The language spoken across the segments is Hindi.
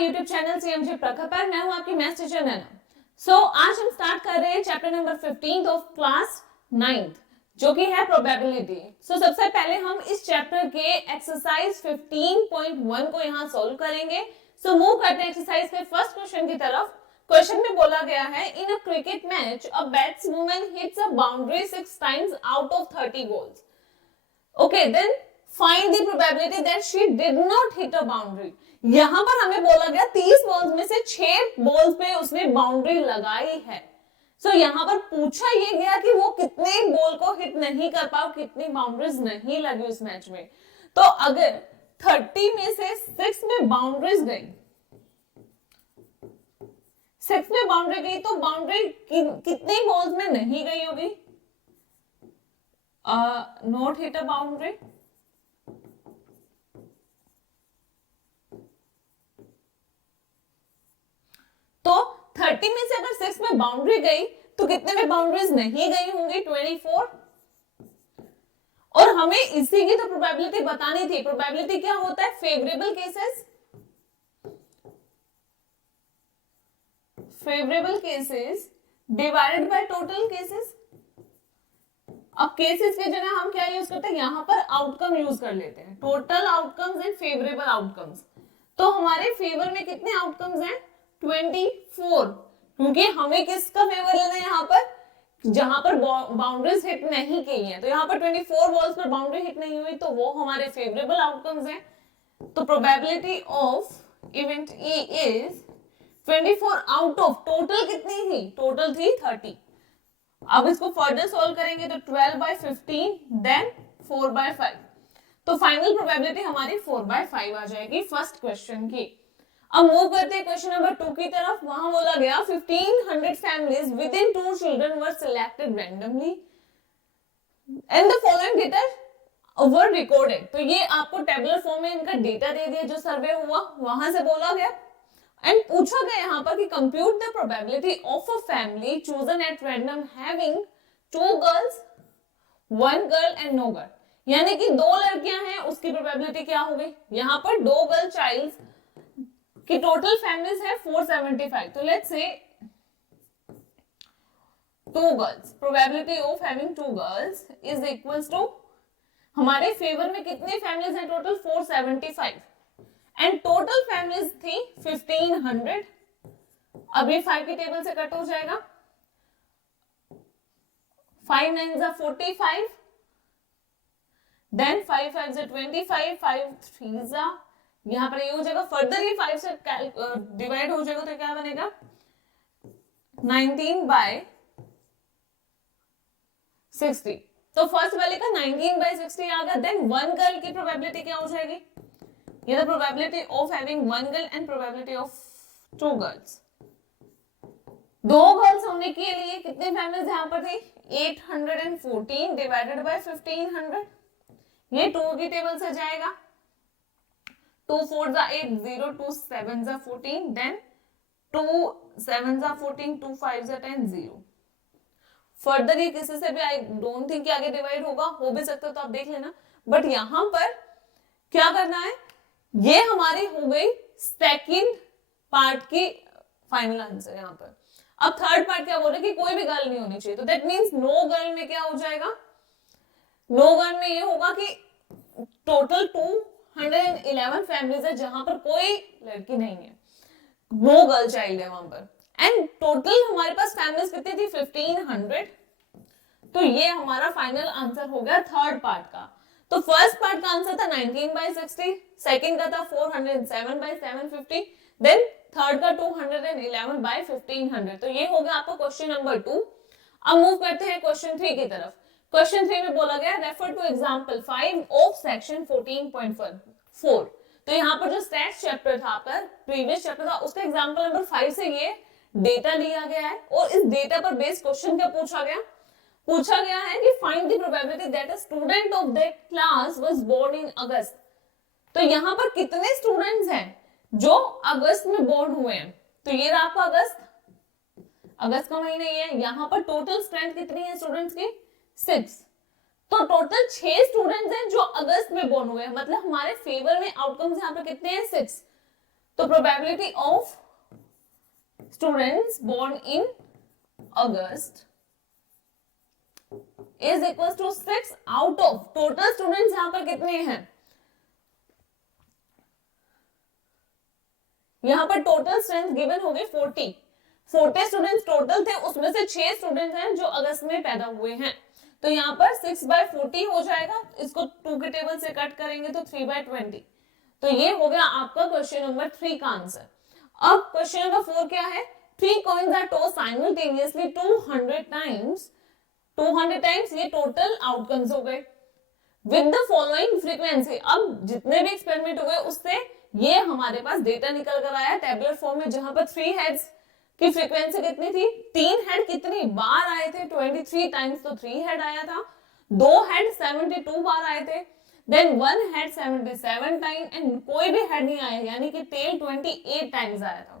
हमारे YouTube चैनल CMG प्रखर पर। मैं हूं आपकी मैथ्स टीचर नैना। आज हम स्टार्ट कर रहे हैं chapter number 15 of class 9th जो कि है प्रोबेबिलिटी। सबसे पहले हम इस चैप्टर के एक्सरसाइज 15.1 को यहाँ सॉल्व करेंगे। मूव करते हैं एक्सरसाइज के फर्स्ट क्वेश्चन की तरफ। क्वेश्चन में बोला गया है, in a cricket match a batsman hits a boundary 6 times out of 30 goals. Okay, then find the probability that she did not hit a boundary. यहां पर हमें बोला गया 30 बॉल्स में से 6 बॉल्स पे उसने बाउंड्री लगाई है। यहां पर पूछा ये गया कि वो कितने बॉल को हिट नहीं कर पाओ, कितनी बाउंड्रीज नहीं लगी उस मैच में। तो अगर 30 में से 6 में बाउंड्रीज गई, 6 में बाउंड्री गई, तो बाउंड्री कितनी बॉल्स में नहीं गई होगी? Not hit a boundary. तो 30 में से अगर 6 में बाउंड्री गई तो कितने में बाउंड्रीज नहीं गई होंगी? 24। और हमें इसी की तो प्रोबेबिलिटी बतानी थी। प्रोबेबिलिटी क्या होता है? Favourable cases, favourable cases divided by total cases. अब केसेस की जगह हम क्या यूज करते हैं? यहां पर आउटकम यूज कर लेते हैं, total outcomes and favourable outcomes. तो हमारे फेवर में कितने आउटकम्स हैं? 24। क्योंकि हमें किसका फेवर लेना है यहाँ पर? जहां पर बाउंड्रीज हिट नहीं की है। तो यहाँ पर 24 बॉल्स पर बाउंड्री हिट नहीं हुई, तो वो हमारे फेवरेबल आउटकम्स हैं। तो probability of event A is 24 out of total कितनी थी? टोटल थी 30। अब इसको फर्दर सॉल्व करेंगे तो 12/15 देन 4/5। तो फाइनल प्रोबेबिलिटी हमारी 4/5 आ जाएगी फर्स्ट क्वेश्चन की। अब मूव करते हैं क्वेश्चन नंबर 2 की तरफ। वहां बोला गया 1500 families within 2 children were selected randomly and the following data were recorded। तो ये आपको टेबुलर फॉर्म में इनका डेटा दे दिया जो सर्वे हुआ, वहां से बोला गया एंड पूछा गया यहाँ पर कि compute the probability of a family chosen at random having 2 girls 1 girl and no girl. यानी कि 2 लड़कियां हैं, उसकी प्रोबेबिलिटी क्या हो गई? यहाँ पर 2 गर्ल चाइल्ड की टोटल फैमिलीज है 475। तो let's say 2 girls, probability of having 2 girls is equals to, हमारे फेवर में कितनी फैमिलीज हैं? टोटल 475 एंड टोटल फैमिलीज थी 1500। अभी 5 की टेबल से कट हो जाएगा। 5 9 जा 45, देन 5 5 जा 25, 5 3 जा, यहां पर ये हो जाएगा। फर्दर ये 5 से डिवाइड हो जाएगा तो क्या बनेगा? 19/60। तो फर्स्ट वाले का 19/60 आ गया। देन 1 गर्ल की प्रोबेबिलिटी क्या हो जाएगी? ये the probability of having 1 girl and probability of 2 girls. 2 girls होने के लिए कितनी फैमिलीज यहां पर थी? 814 डिवाइडेड बाय 1500। ये 2 की टेबल से जाएगा। 2 4 जा 8, 0 2 7 जा 14, देन 2 7 जा 14, 2 5 जा 10, 0। फर्दर ये किसी से भी आई डोंट थिंक कि आगे डिवाइड होगा, हो भी सकता है तो आप देख लेना। बट यहां पर क्या करना है? ये हमारी हो गई सेकंड पार्ट की फाइनल आंसर। यहां पर अब थर्ड पार्ट क्या बोल रहे कि कोई भी गर्ल नहीं होनी चाहिए। तो दैट मींस नो गर्ल में क्या हो जाएगा? नो गर्ल में ये होगा कि टोटल 211 फैमिलीज है जहां पर कोई लड़की नहीं है, नो गर्ल चाइल्ड है वहां पर। एंड टोटल हमारे पास फैमिलीज कितनी थी? 1500। तो ये हमारा फाइनल आंसर हो गया थर्ड पार्ट का। तो फर्स्ट पार्ट का आंसर था 19/60, सेकंड का था 407/750, देन थर्ड का 211/1500। तो ये हो गया आपका क्वेश्चन नंबर 2। अब मूव करते हैं क्वेश्चन 3 की तरफ। क्वेश्चन 3 में बोला गया refer two example 5 of section 14.4। तो यहाँ पर जो स्टैट्स चैप्टर था आपका, प्रीवियस चैप्टर था, उसका एग्जांपल नंबर 5 से ये डेटा लिया गया है। और इस डेटा पर बेस्ड क्वेश्चन क्या पूछा गया? पूछा गया है कि find the probability that a student of that class was born in August. तो यहाँ पर कितने स्टूडेंट्स हैं जो अगस्त में बोर्न हुए हैं? तो ये रहा आपका अगस्त का महीना ये है। यहाँ पर टोटल स्ट्रेंथ कितनी है स्टूडेंट्स की? 6। तो टोटल 6 स्टूडेंट्स हैं जो अगस्त में बोर्न हुए हैं। मतलब हमारे फेवर में आउटकम्स यहाँ पर कितने हैं? 6। तो probability of students born in August is equal to 6 out of total students यहां पर कितने हैं, यहां पर टोटल स्ट्रेंथ गिवन हो गए 40 स्टूडेंट्स टोटल थे, उसमें से 6 स्टूडेंट्स हैं जो अगस्त में पैदा हुए हैं, तो यहाँ पर 6/40 हो जाएगा, इसको 2 के टेबल से कट करेंगे तो 3/20। तो ये हो गया आपका क्वेश्चन नंबर 3 का आंसर। अब क्वेश्चन नंबर 4 क्या है, 3 coins are tossed simultaneously 200 times, 200 times ये टोटल आउटकम्स हो गए विद द फॉलोइंग फ्रीक्वेंसी। अब जितने भी एक्सपेरिमेंट हुए उससे ये हमारे पास डेटा निकल कर आया टैबुलर फॉर्म में, जहां पर 3 हेड्स की फ्रीक्वेंसी कितनी थी, 3 हेड कितनी बार आए थे 23 टाइम्स, तो 3 हेड आया था, 2 हेड 72 बार आए थे, देन 1 हेड 77 टाइम एंड कोई भी हेड नहीं आया, यानी कि टेल 28 टाइम्स आया था।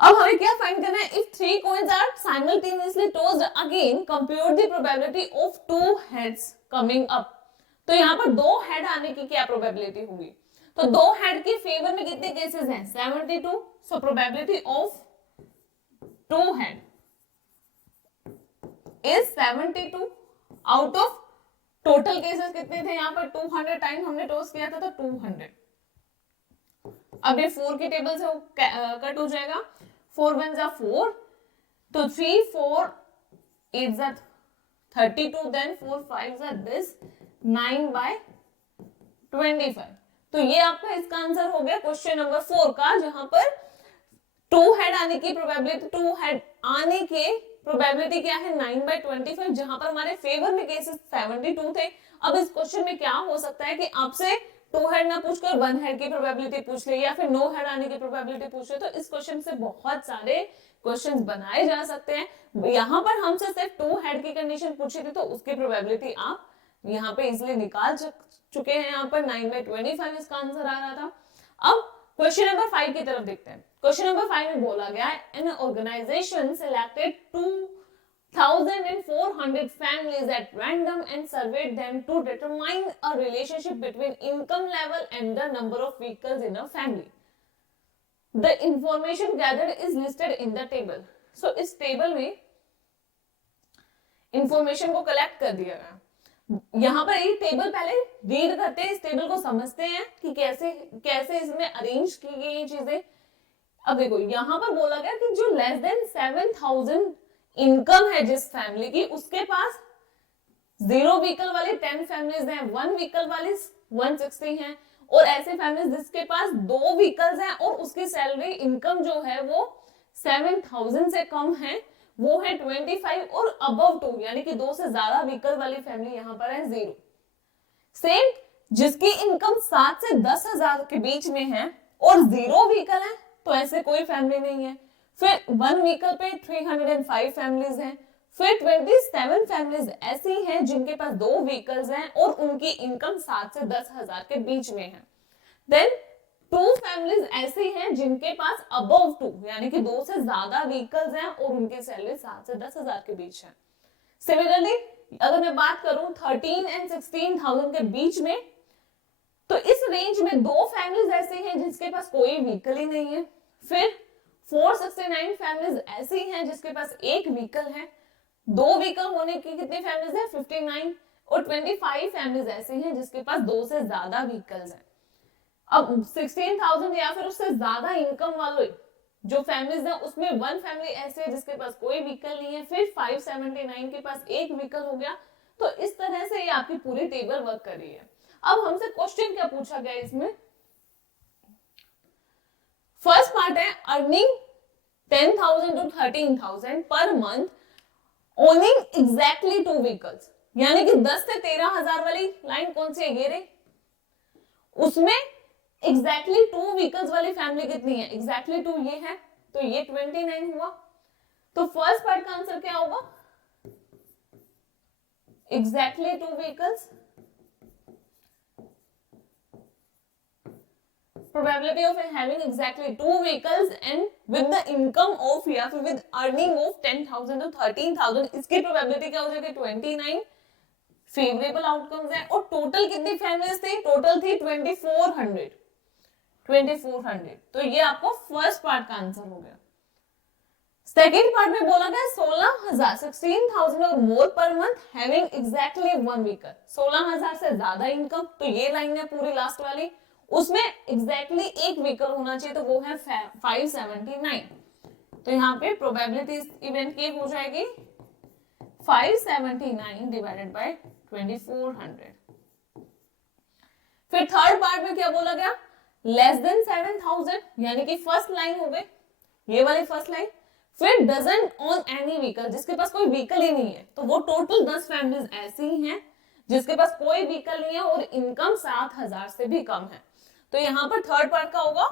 अब हमें क्या फाइंड करना है, if 3 coins are simultaneously tossed again compute the probability of 2 heads coming up। तो यहाँ पर 2 हेड आने की क्या प्रोबेबिलिटी होगी, तो 2 हेड के फेवर में कितने केसेस हैं 72, so probability of 2 head is 72 out of total cases कितने थे यहाँ पर 200 टाइम हमने टॉस किया था, तो 200। अब ये 4 के टेबल से कट हो जाएगा, 4 1 जा 4, तो 3 4 8 जा 32, देन 4 5 जा this 9/25। तो ये आपका इसका आंसर हो गया क्वेश्चन नंबर 4 का, जहां पर 2 हेड आने की प्रोबेबिलिटी, 2 हेड आने के प्रोबेबिलिटी क्या है 9/25, जहां पर हमारे फेवर में केसेस 72 थे। अब इस क्वेश्चन में क्या हो सकता है कि आपसे 2 हेड ना पूछकर 1 हेड की प्रोबेबिलिटी पूछ ले, या फिर 9 हेड आने की प्रोबेबिलिटी पूछ ले, तो इस क्वेश्चन से बहुत सारे क्वेश्चंस बनाए जा सकते हैं। यहाँ पर हमसे सिर्फ 2 हेड की कंडीशन पूछी थी, तो उसकी प्रोबेबिलिटी आप यहाँ पे इजिली निकाल चुके हैं, यहाँ पर 9/25 इसका आंसर आ रहा था। अब क्वेश्चन नंबर 5 की तरफ देखते हैं। क्वेश्चन नंबर 5 में बोला गया है, an organisation selected 2,400 families at random and surveyed them to determine a relationship between income level and the number of vehicles in a family. The information gathered is listed in the table. So इस टेबल में इंफॉर्मेशन को कलेक्ट कर दिया गया। यहाँ पर ये टेबल पहले रीड करते हैं, इस टेबल को समझते हैं कि कैसे कैसे इसमें अरेंज की गई ये चीजें। अब देखो यहाँ पर बोला गया कि जो लेस देन 7,000 इनकम है जिस फैमिली की, उसके पास 0 व्हीकल वाली 10 फैमिलीज हैं, 1 व्हीकल वाली 160 हैं, और ऐसे फैमिलीज जिसके पास 2 व्हीकल्स हैं और उसकी सैलरी इनकम जो है वो 7,000 से कम है, वो है 25, और अबव 2 यानी कि 2 से ज्यादा व्हीकल वाली फैमिली यहाँ पर है 0। सेम जिसकी इनकम 7 से 10,000 के बीच में है और 0 व्हीकल है, तो ऐसे कोई फैमिली नहीं है। फिर 1 व्हीकल पे 305 फैमिलीज हैं, फिर 27 फैमिलीज ऐसी हैं जिनके पास 2 व्हीकल्स हैं और उनकी इनकम 7 से 10,000 के बीच में है। देन 2 फैमिलीज ऐसी हैं जिनके पास अबव 2 यानी कि 2 से ज्यादा व्हीकल्स हैं और उनकी सैलरी 7 से 10,000 के बीच है। सिमिलरली अगर मैं बात करूं 13 एंड 16,000 के बीच में, तो इस रेंज में 2 फैमिलीज ऐसी हैं जिसके पास कोई व्हीकल ही नहीं है। फिर 469 फैमिलीज ऐसी हैं जिसके पास 1 व्हीकल है, 2 व्हीकल होने की कितनी फैमिलीज है 59, और 25 फैमिलीज ऐसी हैं जिसके पास 2 से ज्यादा व्हीकल्स हैं। अब 16,000 या फिर उससे ज्यादा इनकम वाले जो फैमिलीज हैं उसमें 1 फैमिली ऐसे है जिसके पास कोई व्हीकल नहीं है, फिर 579 के पास 1 व्हीकल हो गया। तो इस तरह से ये आपकी पूरी टेबल वर्क कर रही है। अब हमसे क्वेश्चन क्या पूछा गया इसमें, फर्स्ट पार्ट है earning 10,000 to 13,000 per month owning exactly 2 vehicles, यानी कि 10 से 13,000 वाली लाइन कौन सी है, ये रे, उसमें एग्जैक्टली 2 व्हीकल्स वाली फैमिली कितनी है, एग्जैक्टली 2 ये है, तो ये 29 हुआ। तो फर्स्ट पार्ट का आंसर क्या होगा, exactly 2 vehicles, probability of having exactly 2 vehicles and with the income of या फिर with earning of 10,000 to 13,000, इसकी probability क्या हो जाएगी 29 फेवरेबल आउटकम्स है। और टोटल कितनी फैमिलीज थी, टोटल थी 2400 2400। तो ये आपको फर्स्ट पार्ट का आंसर हो गया। सेकेंड पार्ट में बोला गया 16,000 16,000 और more per month having exactly one vehicle. 16,000 से ज्यादा इनकम, तो ये लाइन है पूरी लास्ट वाली, उसमें एग्जैक्टली एक व्हीकल होना चाहिए, तो वो है 579। तो यहाँ पे प्रोबेबिलिटी इस इवेंट की हो जाएगी 579 डिवाइडेड बाय 2400। फिर थर्ड पार्ट में क्या बोला गया, लेस देन 7,000, यानी कि फर्स्ट लाइन हो गई, ये वाली फर्स्ट लाइन। फिर डजंट ऑन एनी व्हीकल, जिसके पास कोई व्हीकल ही नहीं है, तो वो टोटल 10 फैमिलीज ऐसी ही हैं जिसके पास कोई व्हीकल नहीं है और इनकम 7,000 से भी कम है। तो यहां पर थर्ड पार्ट का होगा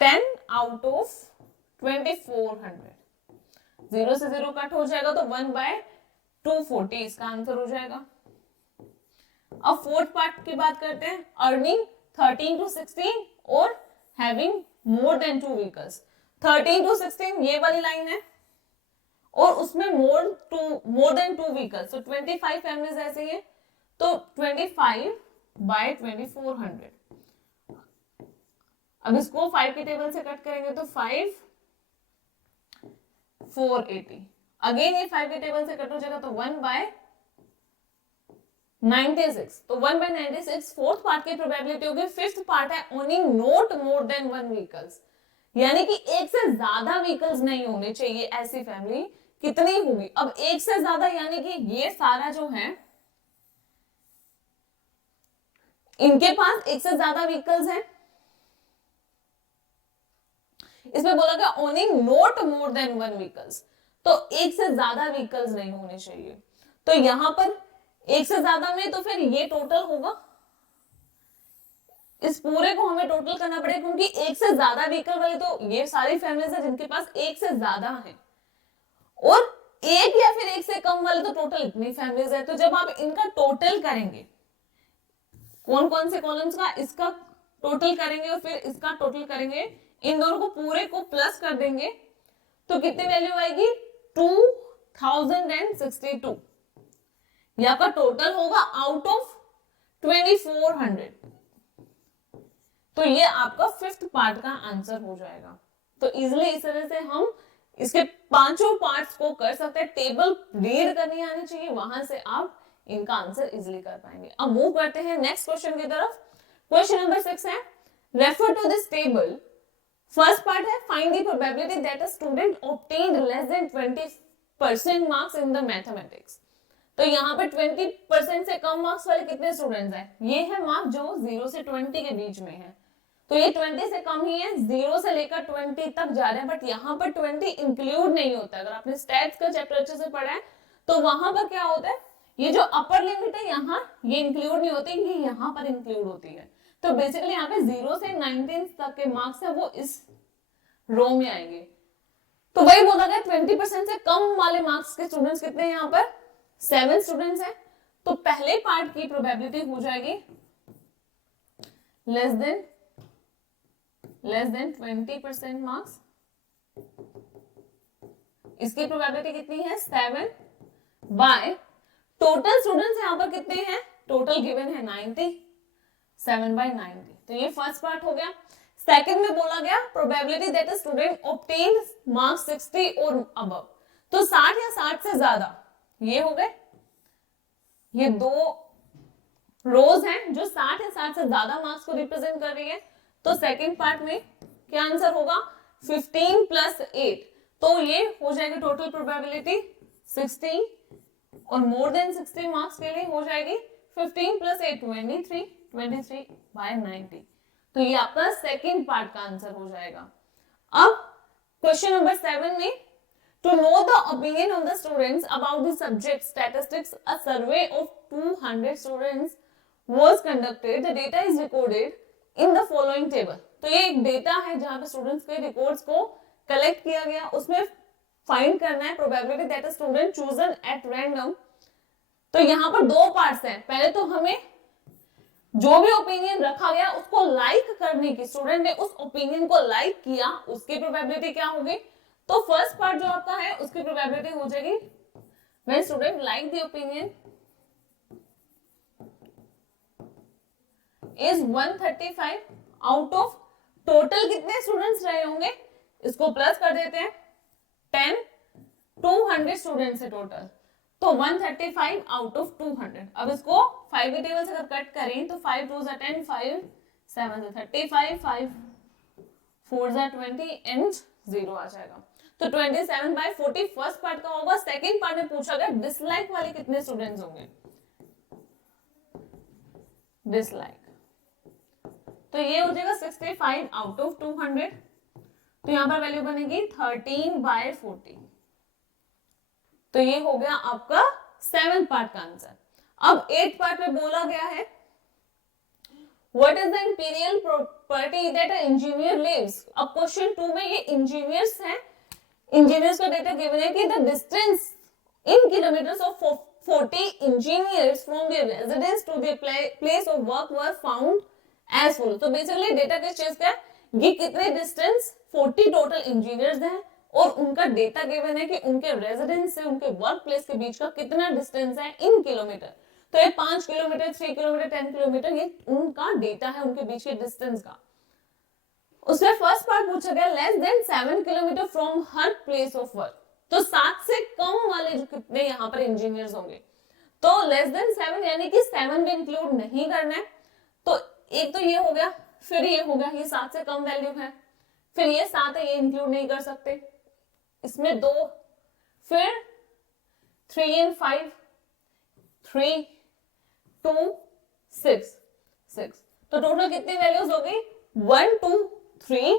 10 आउट ऑफ 2400। 0 से 0 कट हो जाएगा तो 1/240 इसका आंसर हो जाएगा। अब फोर्थ पार्ट की बात करते हैं, अर्निंग 13 to 16 और having more than 2 vehicles. 13 to 16 ये वाली लाइन है और उसमें मोर देन 2 व्हीकल्स, तो 25 फैमिलीज ऐसे हैं, तो 25/2400। अब इसको 5 के टेबल से कट करेंगे तो 5,480। अगेन ये 5 के टेबल से कट हो जाएगा तो 1/96, तो 1/96 फोर्थ पार्ट की प्रोबेबिलिटी होगी। फिफ्थ पार्ट है owning not more than 1 vehicles, यानी कि एक से ज्यादा व्हीकल्स नहीं होने चाहिए। ऐसी फैमिली कितनी होगी, अब एक से ज्यादा यानी कि ये सारा जो है इनके पास एक से ज्यादा व्हीकल्स हैं। इसमें बोला गया owning not more than 1 vehicles, तो एक से ज्यादा व्हीकल्स नहीं होने चाहिए। तो यहां पर एक से ज्यादा में तो फिर ये टोटल होगा, इस पूरे को हमें टोटल करना पड़ेगा, क्योंकि एक से ज्यादा व्हीकल वाले तो ये सारी फैमिलीज है जिनके पास एक से ज्यादा है, और एक या फिर एक से कम वाले तो टोटल इतनी फैमिलीज है। तो जब आप इनका टोटल करेंगे, कौन कौन से कॉलम्स का, इसका टोटल करेंगे और फिर इसका टोटल करेंगे, इन दोनों को पूरे को प्लस कर देंगे, तो कितनी वैल्यू आएगी 2062। यहाँ का टोटल होगा आउट ऑफ 2400। तो ये आपका फिफ्थ पार्ट का आंसर हो जाएगा। तो इजिली इस तरह से हम इसके पांचों पार्ट्स को कर सकते हैं। टेबल रीड करनी आनी चाहिए, वहां से आप इनका आंसर इजिली कर पाएंगे। अब मूव करते हैं नेक्स्ट क्वेश्चन की तरफ। क्वेश्चन नंबर 6 है, refer to this table. First part है, find the probability that a student obtained less than 20% marks in the mathematics. तो यहाँ पे 20% से कम मार्क्स वाले कितने स्टूडेंट्स हैं? ये है मार्क्स जो 0 से 20 के बीच में है, तो ये 20 से कम ही है, 0 से लेकर 20 तक जा रहे हैं, बट यहाँ पर 20 इंक्लूड नहीं होता। अगर आपने स्टैट्स का चैप्टर अच्छे से पढ़ा है तो वहां पर क्या होता है, ये जो अपर लिमिट है यहाँ ये इंक्लूड नहीं होती, ये यहाँ पर इंक्लूड होती है। तो बेसिकली यहाँ पे 0 से 19 तक के मार्क्स है वो इस रो में आएंगे। तो वही बोला गया 20% से कम वाले मार्क्स के स्टूडेंट्स कितने हैं यहाँ पर? 7 स्टूडेंट्स हैं। तो पहले पार्ट की प्रोबेबिलिटी हो जाएगी लेस देन 20% मार्क्स। इसकी प्रोबेबिलिटी कितनी है? 7 बाय टोटल स्टूडेंट्स यहाँ पर कितने हैं? टोटल गिवन है 90, 7/90। तो ये फर्स्ट पार्ट हो गया। सेकंड में बोला गया probability that a student obtain marks 60 और अबव। तो 60 या 60 से ज्यादा, ये हो गए, ये दो रोज हैं जो 60 या 60 से ज्यादा मार्क्स को रिप्रेजेंट कर रही है। तो सेकंड पार्ट में क्या आंसर होगा? 15 + 8, तो ये हो जाएगी टोटल प्रोबेबिलिटी 60 और मोर देन 60 मार्क्स के लिए हो जाएगी 15 + 8 23/90। तो ये आपका सेकंड पार्ट का आंसर हो जाएगा। अब क्वेश्चन नंबर 7 में, to know the opinion of the students about the subject statistics, a survey of 200 students was conducted. The data is recorded in the following table. तो ये एक डेटा है जहां पे स्टूडेंट्स के रिकॉर्ड्स को कलेक्ट किया गया, उसमें फाइंड करना है probability that a student chosen at random. तो यहाँ पर दो पार्ट्स हैं। पहले तो हमें जो भी ओपिनियन रखा गया उसको लाइक करने की, स्टूडेंट ने उस ओपिनियन को लाइक किया, उसकी प्रोबेबिलिटी क्या होगी? तो फर्स्ट पार्ट जो आपका है उसकी प्रोबेबिलिटी हो जाएगी when student like the opinion is 135 out of total कितने स्टूडेंट्स रहे होंगे, इसको प्लस कर देते हैं 10, 200 स्टूडेंट्स है टोटल, तो 135 आउट ऑफ 200। अब इसको 5 के टेबल से अगर कट करें तो 5 2 10, 5 7 35, 5 4 20 एंड 0 आ जाएगा। तो 27/40 फर्स्ट पार्ट का होगा। सेकंड पार्ट में पूछा गया डिसलाइक वाले कितने स्टूडेंट्स होंगे, डिसलाइक, तो ये हो जाएगा 65 आउट ऑफ 200, तो यहां पर वैल्यू बनेगी 13/40। तो ये हो गया आपका 7th पार्ट का आंसर। अब 8th पार्ट में बोला गया है what is the imperial property that a engineer lives. अब क्वेश्चन 2 में ये इंजीनियर्स हैं, इंजीनियर्स का डेटा गिवन है कि the distance in kilometres of 40 engineers from their residence to their place of work were found as follows। तो बेसिकली डेटा किस चीज का है, ये कितने डिस्टेंस 40 टोटल इंजीनियर्स हैं और उनका डेटा गिवन है कि उनके रेजिडेंस से उनके वर्क प्लेस के बीच का कितना डिस्टेंस है इन किलोमीटर। तो ये 5 किलोमीटर, 3 किलोमीटर, 10 किलोमीटर, ये उनका डेटा है उनके बीच के डिस्टेंस का। उसमें फर्स्ट पार्ट पूछा गया लेस देन 7 किलोमीटर फ्रॉम हर प्लेस ऑफ वर्क। तो 7 से कम वाले जो कितने यहाँ पर इंजीनियर्स होंगे, तो लेस देन 7 यानी कि 7 भी इंक्लूड नहीं करना है। तो एक तो ये हो गया, फिर ये हो गया, ये 7 से कम वैल्यू है, फिर ये 7 है, ये इंक्लूड नहीं कर सकते, इसमें 2, फिर 3 and 5, 3 2 6 6, तो टोटल कितनी वैल्यूज हो गई 1 2 3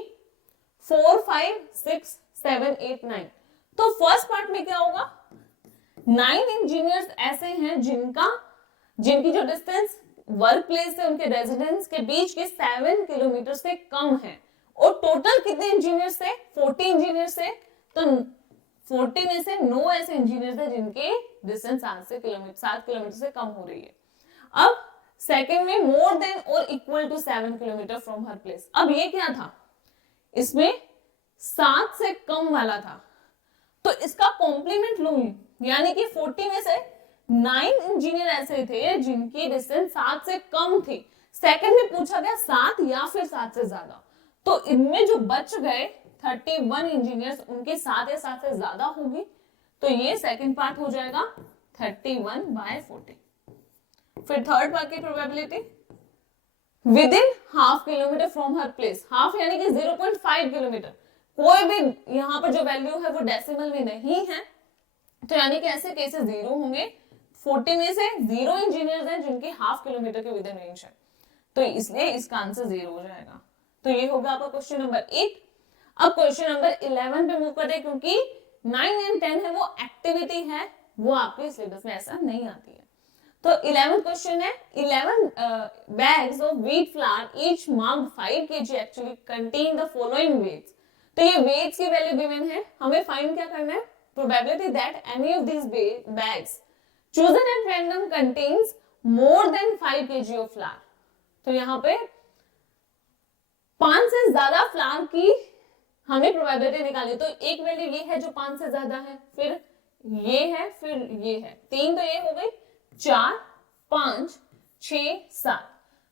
4 5 6 7 8 9। तो फर्स्ट पार्ट में क्या होगा, 9 इंजीनियर्स ऐसे हैं जिनकी जो डिस्टेंस वर्क प्लेस से उनके रेजिडेंस के बीच के 7 किलोमीटर से कम है। और टोटल कितने इंजीनियर्स थे, 40 इंजीनियर्स थे, तो 40 में से 9 ऐसे इंजीनियर्स हैं जिनके डिस्टेंस 7 किलोमीटर से कम हो रही है। अब सेकंड में more than or equal to 7 kilometre from हर प्लेस। अब ये क्या था, इसमें 7 से कम वाला था, तो इसका कॉम्प्लीमेंट लूंगी, यानी कि 40 में से 9 इंजीनियर ऐसे थे जिनकी डिस्टेंस 7 से कम थी। सेकंड में पूछा गया 7 या फिर 7 से ज्यादा, तो इनमें जो बच गए 31 इंजीनियर्स, उनके 7 या 7 से ज्यादा होगी, तो ये सेकंड पार्ट हो जाएगा 31/40। फिर थर्ड पार्ट की probability with in half kilometre from हर प्लेस, हाफ यानी कि 0.5 किलोमीटर, कोई भी यहाँ पर जो वैल्यू है वो डेसिमल में नहीं है, तो यानी कि ऐसे केसेस 0 होंगे। 40 में से 0 इंजीनियर्स हैं जिनकी हाफ किलोमीटर के विद इन रेंज है, तो इसलिए इसका आंसर 0 हो जाएगा। तो ये होगा आपका क्वेश्चन नंबर 8। अब क्वेश्चन नंबर 11 पे मूव करते हैं, क्योंकि 9 एंड 10 है वो एक्टिविटी है, वो आपके सिलेबस में ऐसा नहीं आती है। तो 11th क्वेश्चन है 11 bags of wheat flour each marked 5 kg actually contain the following weights। तो ये weights की वैल्यू गिवन है, हमें फाइंड क्या करना है, probability that any of these bags chosen at random contains more than 5 kg of flour। तो यहाँ पे 5 से ज्यादा फ्लावर की हमें प्रोबेबिलिटी निकालनी, तो एक वैल्यू ये है जो 5 से ज्यादा है, फिर ये है, फिर ये है, 3 तो ये हो गई, 4 5 6 7,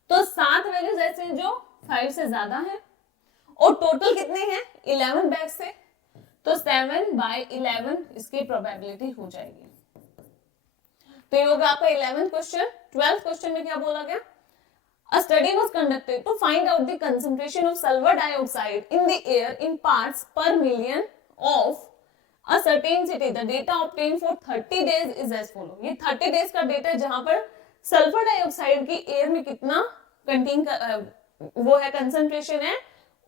तो 7 वैल्यूज ऐसे हैं जो 5 से ज्यादा है, और टोटल कितने हैं 11 बैग से, तो 7/11 इसकी प्रोबेबिलिटी हो जाएगी। तो ये होगा आपका 11th क्वेश्चन। 12th क्वेश्चन में क्या बोला गया, A study was conducted to find out the concentration of sulfur dioxide in the air in parts per million of a certain city। The data obtained for 30 days is as follow। ये 30 days का डेटा है जहां पर सल्फर डाइऑक्साइड की एयर में कितना कंटेन वो है कंसंट्रेशन है,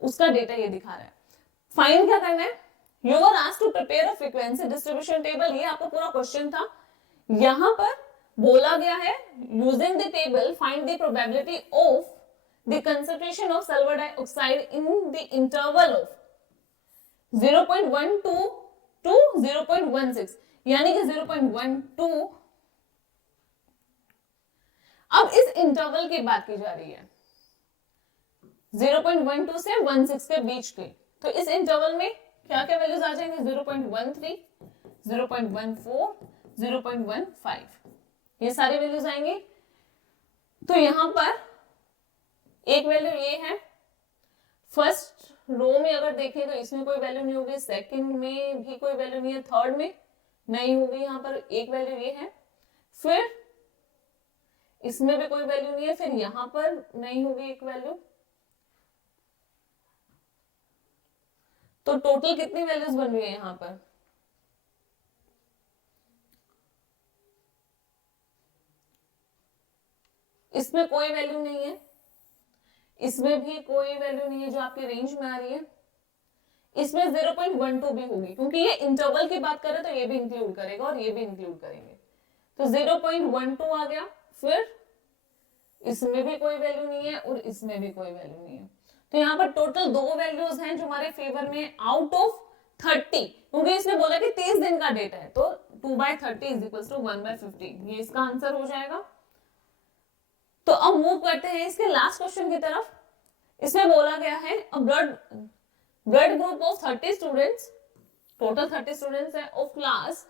उसका डेटा ये दिखा रहा है। फाइंड क्या करना है, you are asked to prepare a frequency distribution table. ये आपका पूरा क्वेश्चन था। यहां पर बोला गया है using the table find the probability of the concentration of sulphur dioxide in the interval of 0.12 to 0.16, यानी कि 0.12। अब इस इंटरवल की बात की जा रही है 0.12 से 16 के बीच के, तो इस इंटरवल में क्या क्या वैल्यूज आ जाएंगे, 0.13 0.14 0.15, ये सारी वैल्यूज आएंगे। तो यहां पर एक वैल्यू ये है, फर्स्ट रो में अगर देखें तो इसमें कोई वैल्यू नहीं होगी, सेकंड में भी कोई वैल्यू नहीं है, थर्ड में नहीं होगी, यहाँ पर एक वैल्यू ये है, फिर इसमें भी कोई वैल्यू नहीं है, फिर यहाँ पर नहीं होगी एक वैल्यू। तो टोटल कितनी वैल्यूज बन रही है यहाँ पर? इसमें कोई वैल्यू नहीं है, इसमें भी कोई वैल्यू नहीं है जो आपके रेंज में आ रही है, इसमें 0.12 भी होगी, क्योंकि ये इंटरवल की बात करें तो ये भी इंक्लूड करेगा और ये भी इंक्लूड करेंगे, तो 0.12 आ गया, फिर इसमें भी कोई वैल्यू नहीं है और इसमें भी कोई वैल्यू नहीं है। तो यहाँ पर टोटल 2 वैल्यूज हैं जो हमारे फेवर में आउट ऑफ 30, क्योंकि इसने बोला कि 30 दिन का डेटा है, तो 2/30 इज इक्वल टू 1/15, ये इसका आंसर हो जाएगा। तो अब मूव करते हैं इसके लास्ट क्वेश्चन की तरफ। इसमें बोला गया है a blood group of 30 students, total 30 students है, of class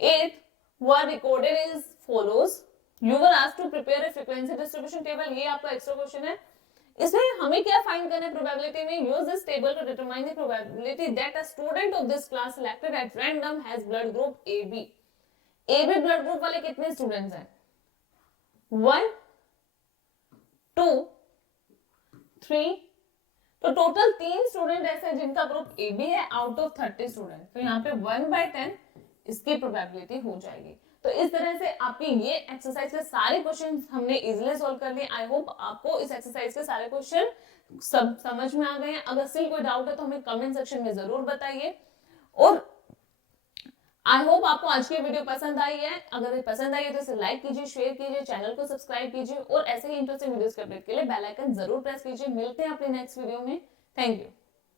8 were recorded is follows, you were asked to prepare a frequency distribution table. ये आपका एक्स्ट्रा क्वेश्चन है। इसमें हमें क्या फाइंड करना है प्रोबेबिलिटी में? Use this table to determine the probability that a student of this class selected at random has blood group AB। AB blood group वाले कितने स्टूडेंट्स हैं? 1 2 3, तो टोटल 3 स्टूडेंट ऐसे हैं जिनका ग्रुप AB है आउट ऑफ 30 स्टूडेंट, तो यहाँ पे 1/10 इसकी प्रोबेबिलिटी हो जाएगी। तो इस तरह से आपके ये एक्सरसाइज के सारे क्वेश्चन हमने इजीली सॉल्व कर लिए। आई होप आपको इस एक्सरसाइज के सारे क्वेश्चन सब समझ में आ गए हैं। अगर स्टिल कोई डाउट है तो हमें कमेंट सेक्शन में जरूर बताइए। और आई होप आपको आज की वीडियो पसंद आई है। अगर पसंद आई है तो इसे लाइक कीजिए, शेयर कीजिए, चैनल को सब्सक्राइब कीजिए और ऐसे ही इंटरेस्टिंग वीडियोस के अपडेट के लिए बेल आइकन जरूर प्रेस कीजिए। मिलते हैं अपने नेक्स्ट वीडियो में। Thank you.